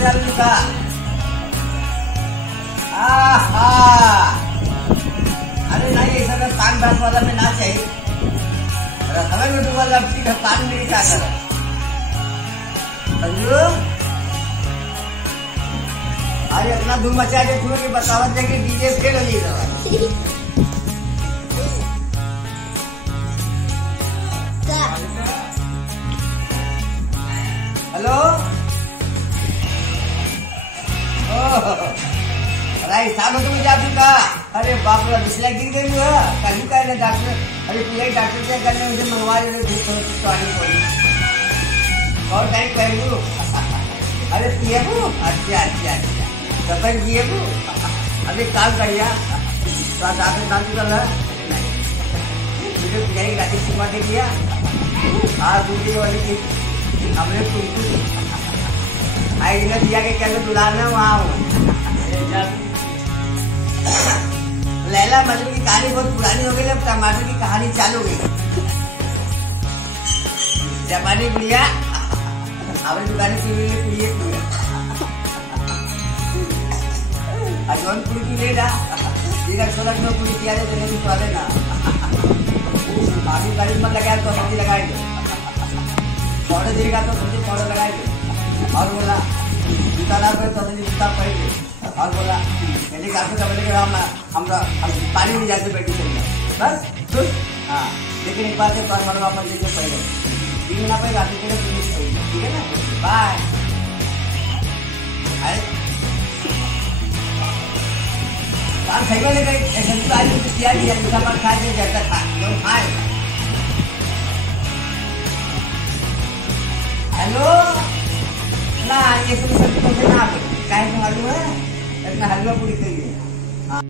चल का अरे नहीं ऐसा तो पान भात वाला में ना चाहिए समझ में वाला पान में क्या करो समझो। अरे इतना धूम मचा के तुम्हें कि बतावत है कि डीजे फेल हो जाएगा। हेलो राजस्थान में तुम्हें जा चुका। अरे बाप रे बिस्ला गिर गई है कहीं का डॉक्टर। अरे पूरा डॉक्टर क्या करने मुझे मंगवा रहे और टाइम पहलू। अरे पिए को अच्छा अच्छा अच्छा सफर किए को अरे काम करिया तो दांत दांत कर रहा मुझे पिजाई रात सुबह दे दिया हाँ दूसरी वाली की हमने तुमको आई ने दिया के कैसे बुलाना वहाँ लैला मजनू की कहानी बहुत पुरानी हो गई। अब टमाटर की कहानी चालू हो गई। जापानी गुड़िया हमारी दुकान की पूरी अजवन पूरी की ले रहा 16 पूरी किया देने की स्वाद है ना बाकी गरीब मत लगाया तो सब्जी लगाएंगे पाउडर देगा तो सब्जी पाउडर लगाएंगे और बोला जूता ना पहले तो जूता पहले और बोला पहले आपको कपड़े के हम पानी में जाते बैठी चलिए बस खुश हाँ। लेकिन एक बात है पर मरवा अपन देखिए पहले दिन ना पाए रात के ठीक है ना बाय। पान सही में लेकर ऐसा तो आज किया दिया दूसरा पान खाए थे जैसा खा जो खाए। हेलो ना ये सब ना काहे मालूम है इतना हलवा पूरी करिए